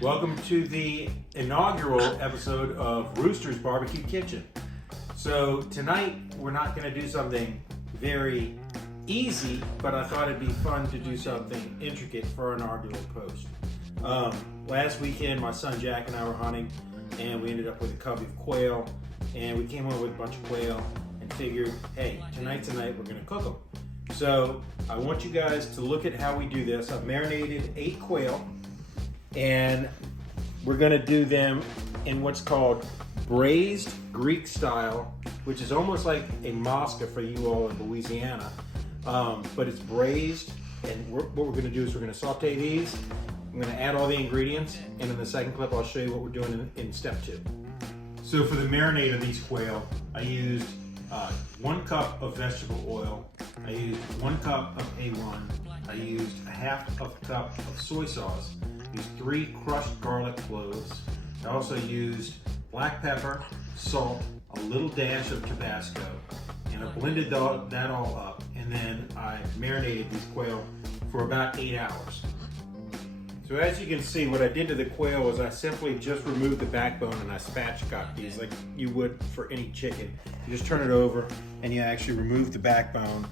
Welcome to the inaugural episode of Roosters Barbecue Kitchen. So tonight we're not going to do something very easy, but I thought it'd be fun to do something intricate for our inaugural post. Last weekend my son Jack and I were hunting and we ended up with a covey of quail, and we came home with a bunch of quail and figured, hey, tonight's the night we're going to cook them. So I want you guys to look at how we do this. I've marinated 8 quail, and we're going to do them in what's called braised Greek style, which is almost like a mosca for you all in Louisiana, but it's braised. And what we're going to do is we're going to saute these. I'm going to add all the ingredients, and in the second clip I'll show you what we're doing in step 2. So for the marinade of these quail, I used 1 cup of vegetable oil, I used 1 cup of A1, I used a half of a cup of soy sauce, I used 3 crushed garlic cloves, I also used black pepper, salt, a little dash of Tabasco, and I blended that all up, and then I marinated these quail for about 8 hours. So as you can see, what I did to the quail was I simply just removed the backbone and I spatchcocked these like you would for any chicken. You just turn it over and you actually remove the backbone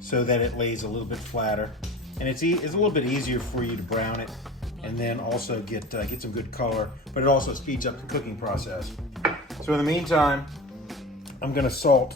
so that it lays a little bit flatter. And it's a little bit easier for you to brown it and then also get some good color, but it also speeds up the cooking process. So in the meantime, I'm gonna salt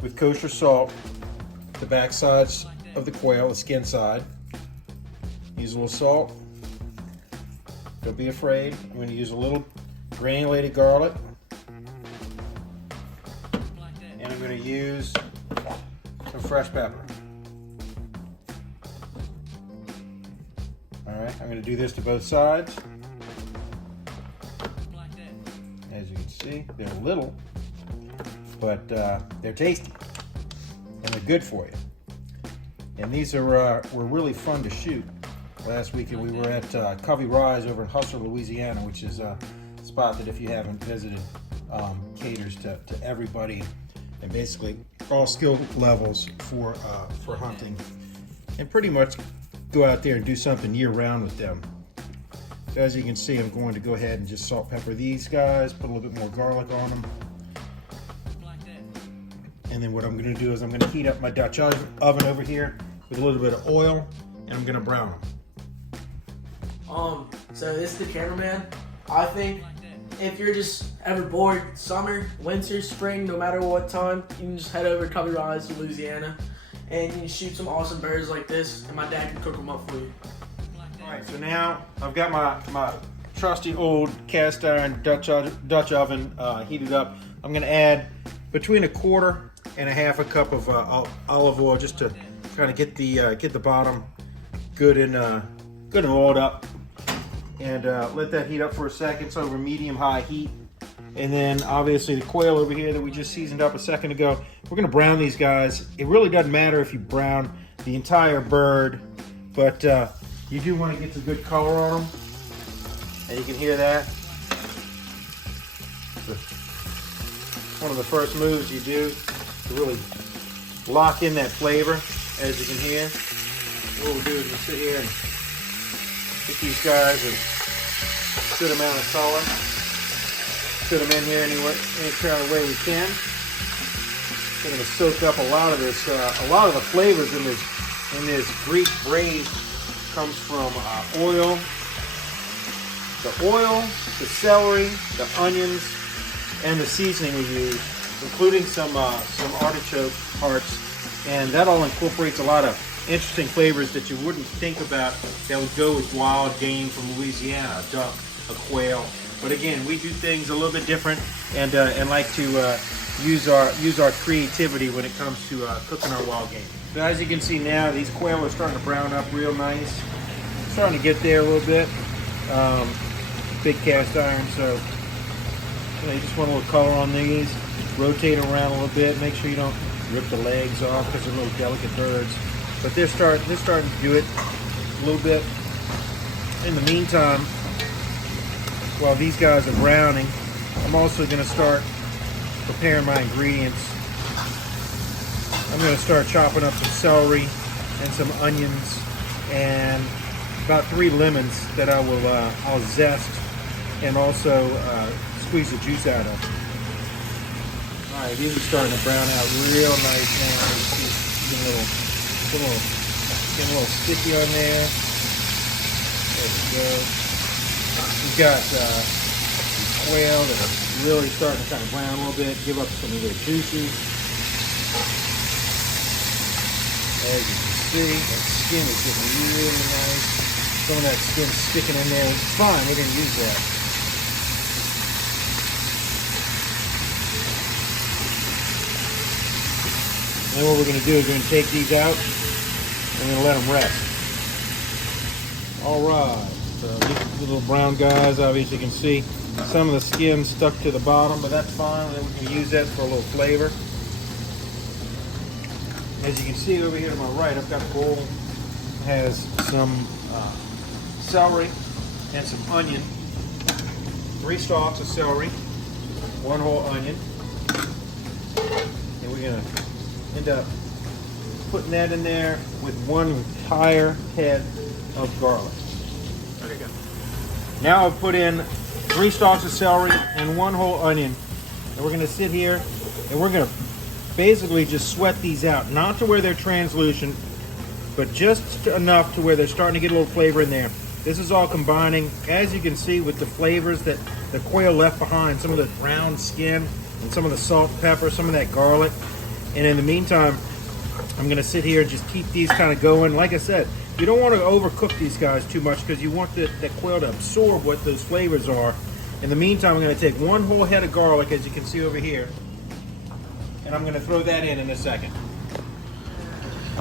with kosher salt the back sides of the quail, the skin side. Use a little salt. Don't be afraid. I'm going to use a little granulated garlic. And I'm going to use some fresh pepper. Alright, I'm going to do this to both sides. As you can see, they're little, but they're tasty. And they're good for you. And these are were really fun to shoot. Last weekend we were at Covey Rise over in Hustler, Louisiana, which is a spot that, if you haven't visited, caters to everybody and basically all skill levels for hunting, and pretty much go out there and do something year-round with them. So as you can see, I'm going to go ahead and just salt pepper these guys, put a little bit more garlic on them. And then what I'm going to do is I'm going to heat up my Dutch oven over here with a little bit of oil, and I'm going to brown them. So this is the cameraman. I think if you're just ever bored, summer, winter, spring, no matter what time, you can just head over to Covey Rise, Louisiana, and you can shoot some awesome birds like this, and my dad can cook them up for you. Alright, so now I've got my trusty old cast iron Dutch oven heated up. I'm going to add between 1/4 and 1/2 cup of olive oil, just to kind of get the bottom good and oiled up, and let that heat up for a second, so over medium-high heat. And then obviously the quail over here that we just seasoned up a second ago, we're going to brown these guys. It really doesn't matter if you brown the entire bird, but you do want to get some good color on them, and you can hear that. One of the first moves you do to really lock in that flavor, as you can hear. What we'll do is we'll sit here and get these guys a good amount of color. Put them in here any kind of way we can. We're going to soak up a lot of this. A lot of the flavors in this Greek braised comes from oil. The oil, the celery, the onions, and the seasoning we use, including some artichoke hearts, and that all incorporates a lot of interesting flavors that you wouldn't think about that would go with wild game from Louisiana, a duck, a quail. But again, we do things a little bit different, and like to use our creativity when it comes to cooking our wild game. So as you can see now, these quail are starting to brown up real nice. Starting to get there a little bit. Big cast iron, so you just want a little color on these. Rotate them around a little bit. Make sure you don't rip the legs off because they're little delicate birds. But they're starting to do it a little bit. In the meantime, while these guys are browning, I'm also going to start preparing my ingredients. I'm going to start chopping up some celery and some onions and about 3 lemons that I'll zest and also squeeze the juice out of. All right, these are starting to brown out real nice now. Getting a little sticky on there. There we go. We've got these quail that are really starting to kind of brown a little bit, give up some of their juices. As you can see, that skin is getting really nice. Some of that skin sticking in there. It's fine, we're going to use that. Then what we're going to do is we're going to take these out and we're going to let them rest. Alright, so these little brown guys, obviously you can see some of the skin stuck to the bottom, but that's fine. Then we can use that for a little flavor. As you can see over here to my right, I've got a bowl that has some celery and some onion. 3 stalks of celery, 1 whole onion. And we're going to end up putting that in there with 1 entire head of garlic. There you go. Now I've put in 3 stalks of celery and 1 whole onion. And we're going to sit here and we're going to basically just sweat these out. Not to where they're translucent, but just enough to where they're starting to get a little flavor in there. This is all combining, as you can see, with the flavors that the quail left behind. Some of the brown skin and some of the salt and pepper, some of that garlic. And in the meantime, I'm going to sit here and just keep these kind of going. Like I said, you don't want to overcook these guys too much because you want that quail to absorb what those flavors are. In the meantime, I'm going to take 1 whole head of garlic, as you can see over here, and I'm going to throw that in a second.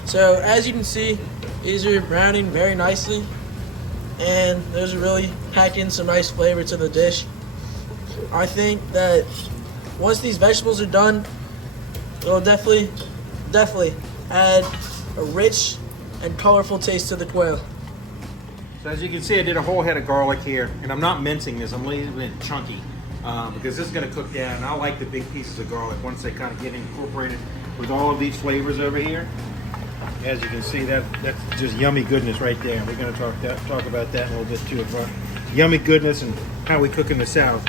So as you can see, these are browning very nicely, and those are really packing some nice flavor to the dish. I think that once these vegetables are done, it'll definitely add a rich and colorful taste to the quail. So as you can see, I did a whole head of garlic here, and I'm not mincing this, I'm leaving it chunky because this is going to cook down, and I like the big pieces of garlic once they kind of get incorporated with all of these flavors over here. As you can see, that's just yummy goodness right there. We're going to talk about that in a little bit too, about yummy goodness and how we cook in the South.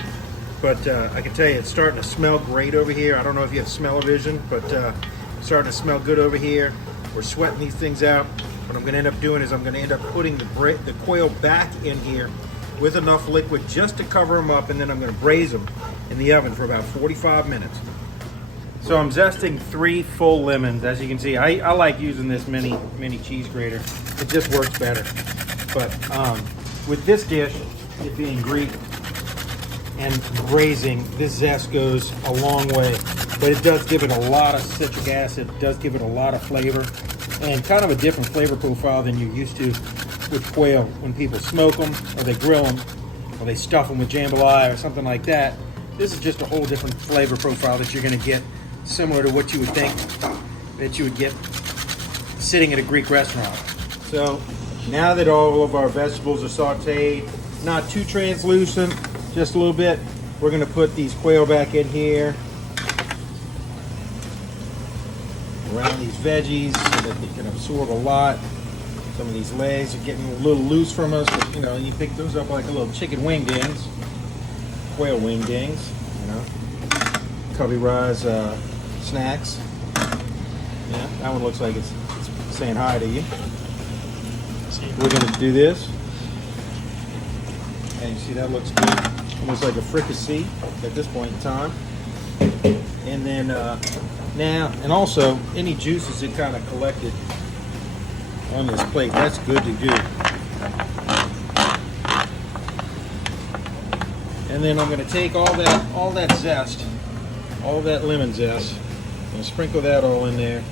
But I can tell you, it's starting to smell great over here. I don't know if you have smell-o-vision, but it's starting to smell good over here. We're sweating these things out. What I'm going to end up doing is I'm going to end up putting the quail back in here with enough liquid just to cover them up, and then I'm going to braise them in the oven for about 45 minutes. So I'm zesting 3 full lemons. As you can see, I like using this mini cheese grater. It just works better. But with this dish, it being Greek and braising, this zest goes a long way. But it does give it a lot of citric acid. It does give it a lot of flavor, and kind of a different flavor profile than you're used to with quail when people smoke them, or they grill them, or they stuff them with jambalaya or something like that. This is just a whole different flavor profile that you're going to get, similar to what you would think that you would get sitting at a Greek restaurant. So now that all of our vegetables are sauteed, not too translucent, just a little bit, we're going to put these quail back in here around these veggies so that they can absorb a lot. Some of these legs are getting a little loose from us, but you know, you pick those up like a little chicken wingdings, quail wingdings, you know, Cubby Rise snacks. Yeah, that one looks like it's saying hi to you. We're going to do this, and you see that looks good, almost like a fricassee at this point in time. And then now, and also any juices that kind of collected on this plate, that's good to do. And then I'm going to take all that zest, all that lemon zest, and sprinkle that all in there.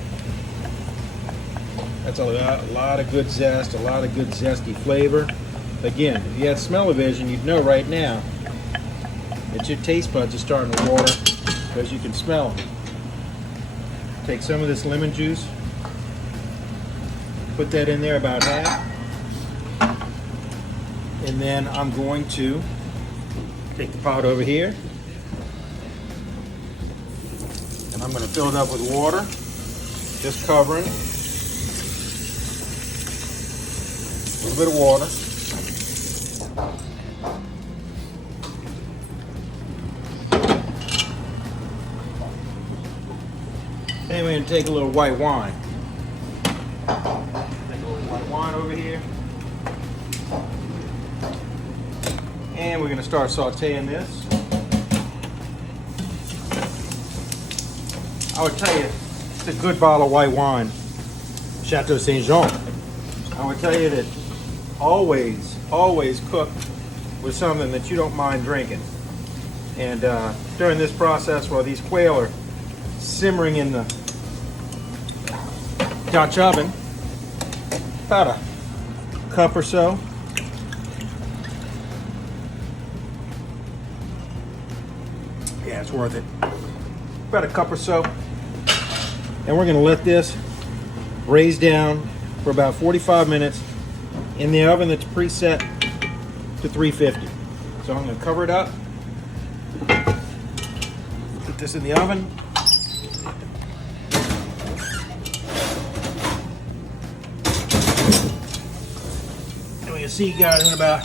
That's a lot of good zest, a lot of good zesty flavor. Again, if you had smell-o-vision, you'd know right now that your taste buds are starting to water because you can smell them. Take some of this lemon juice, put that in there about half, and then I'm going to take the pot over here, and I'm going to fill it up with water, just covering. little bit of water. And we're going to take a little white wine. Take a little white wine over here. And we're going to start sauteing this. I would tell you, it's a good bottle of white wine, Chateau Saint Jean. I would tell you that always cook with something that you don't mind drinking. And during this process, while these quail are simmering in the Dutch oven, about a cup or so. Yeah, it's worth it. About a cup or so. And we're going to let this braise down for about 45 minutes in the oven that's preset to 350. So I'm going to cover it up, put this in the oven. And we'll see you guys in about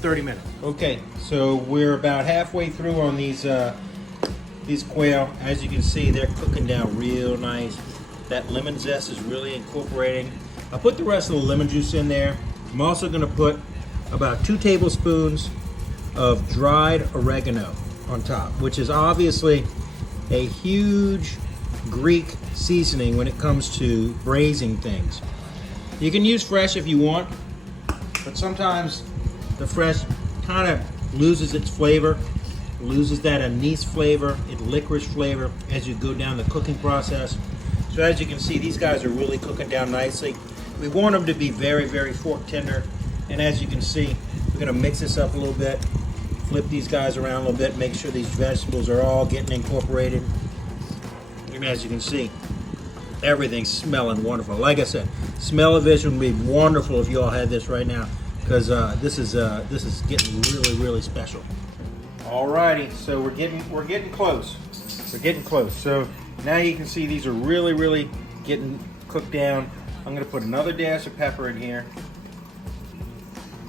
30 minutes. Okay, so we're about halfway through on these quail. As you can see, they're cooking down real nice. That lemon zest is really incorporating. I put the rest of the lemon juice in there. I'm also going to put about 2 tablespoons of dried oregano on top, which is obviously a huge Greek seasoning when it comes to braising things. You can use fresh if you want, but sometimes the fresh kind of loses its flavor, loses that anise flavor, its licorice flavor as you go down the cooking process. So as you can see, these guys are really cooking down nicely. We want them to be very, very fork tender. And as you can see, we're gonna mix this up a little bit, flip these guys around a little bit, make sure these vegetables are all getting incorporated. And as you can see, everything's smelling wonderful. Like I said, smell-o-vision would be wonderful if you all had this right now, because this is getting really, really special. Alrighty, so we're getting close. We're getting close. So now you can see these are really, really getting cooked down. I'm going to put another dash of pepper in here.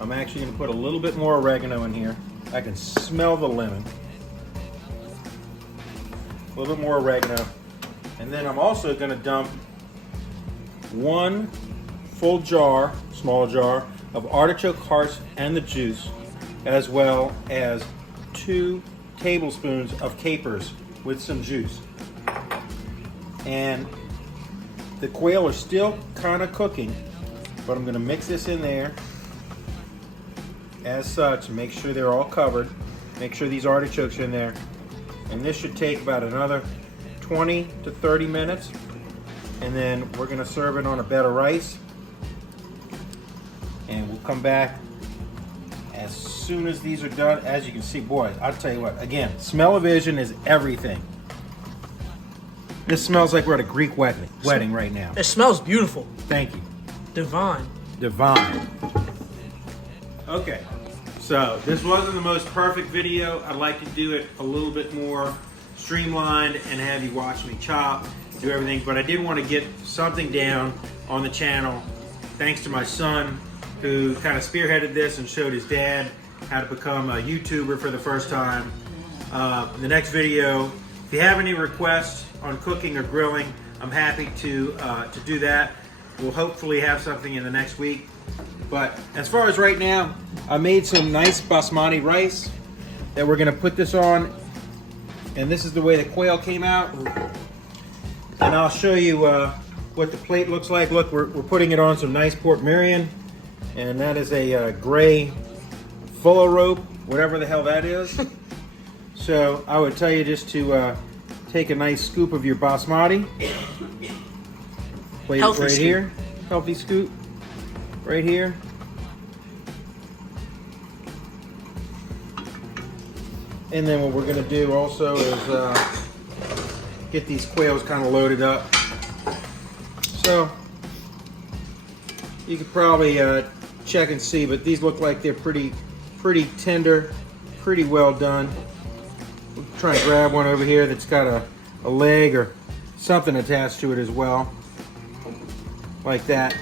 I'm actually going to put a little bit more oregano in here. I can smell the lemon. A little bit more oregano. And then I'm also going to dump 1 full jar, small jar, of artichoke hearts and the juice, as well as 2 tablespoons of capers with some juice. And the quail are still kind of cooking, but I'm going to mix this in there as such, make sure they're all covered, make sure these artichokes are in there, and this should take about another 20 to 30 minutes, and then we're going to serve it on a bed of rice, and we'll come back as soon as these are done. As you can see, boy, I'll tell you what, again, smell-o-vision is everything. This smells like we're at a Greek wedding right now. It smells beautiful. Thank you. Divine. Divine. Okay, so this wasn't the most perfect video. I'd like to do it a little bit more streamlined and have you watch me chop, do everything, but I did want to get something down on the channel thanks to my son, who kind of spearheaded this and showed his dad how to become a YouTuber for the first time. The next video, if you have any requests on cooking or grilling, I'm happy to do that. We'll hopefully have something in the next week. But as far as right now, I made some nice basmati rice that we're gonna put this on. And this is the way the quail came out. And I'll show you what the plate looks like. Look, we're putting it on some nice Port Merion. And that is a gray full rope, whatever the hell that is. So I would tell you just to take a nice scoop of your basmati. Place it right here. Healthy scoop. Right here. And then what we're going to do also is get these quails kind of loaded up. So you could probably check and see, but these look like they're pretty tender, pretty well done. We'll try and grab one over here that's got a leg or something attached to it as well, like that.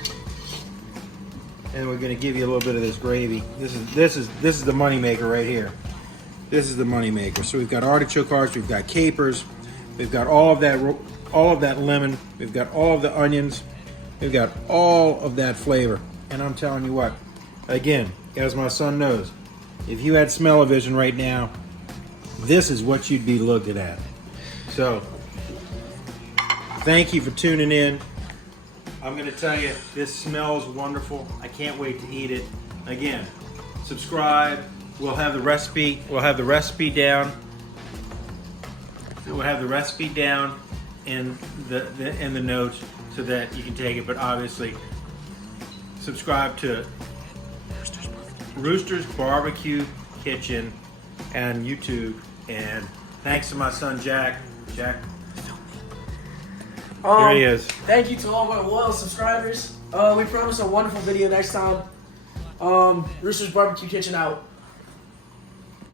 and we're gonna give you a little bit of this gravy. This is the money maker right here. This is the money maker. So we've got artichoke hearts, we've got capers, we've got all of that lemon, we've got all of the onions, we've got all of that flavor. And I'm telling you what, again, as my son knows, if you had smell-o-vision right now, this is what you'd be looking at. So, thank you for tuning in. I'm gonna tell you, this smells wonderful. I can't wait to eat it. Again, subscribe. We'll have the recipe. We'll have the recipe down. We'll have the recipe down in the notes so that you can take it. But obviously, subscribe to Roosters Barbecue Kitchen and YouTube. And thanks to my son Jack. Jack. There he is. Thank you to all my loyal subscribers. We promise a wonderful video next time. Roosters Barbecue Kitchen out.